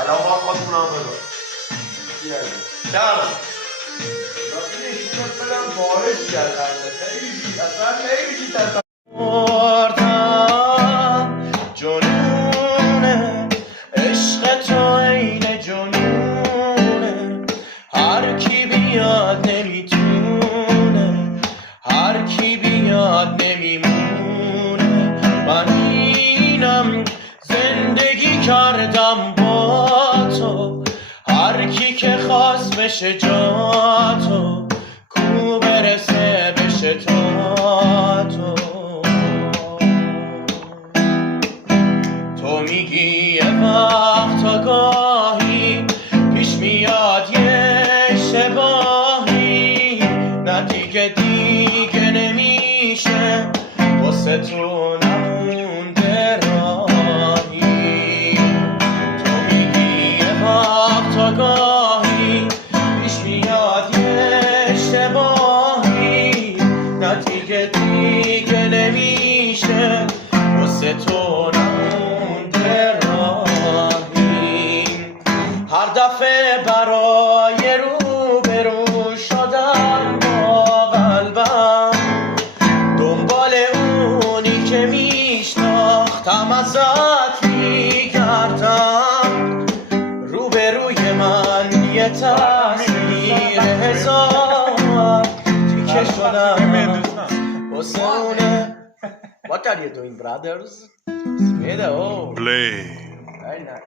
الان با خودمونم بگو چرا؟ راستی نشونت بدم بارش کردن خیلی اصلا نمیگی تصور مردم جنونه عشق تو عین جنونه هر کی بیاد نمیتونه هر کی بیاد نمیمونه من اینم زندگی کردم با تو هر کی که خواست بشه جا تو کو برسه بشه تو تو میگی یه وقت آگاهی پیش میاد یه اشتباهی نه دیگه نمیشه واسه تو نمونده راهی تو میگی یه وقت آگاهی پیش میاد یه اشتباهی نه دیگه نمیشه واسه تو نمونده راهی هر دفعه برای روبرو شدن با قلبم دنبال اونی که میشناختم ازت میگردم روبروی من یه تصویر هزار تیکه شدم واسه اونه What are you doing, brothers? Play. Very nice.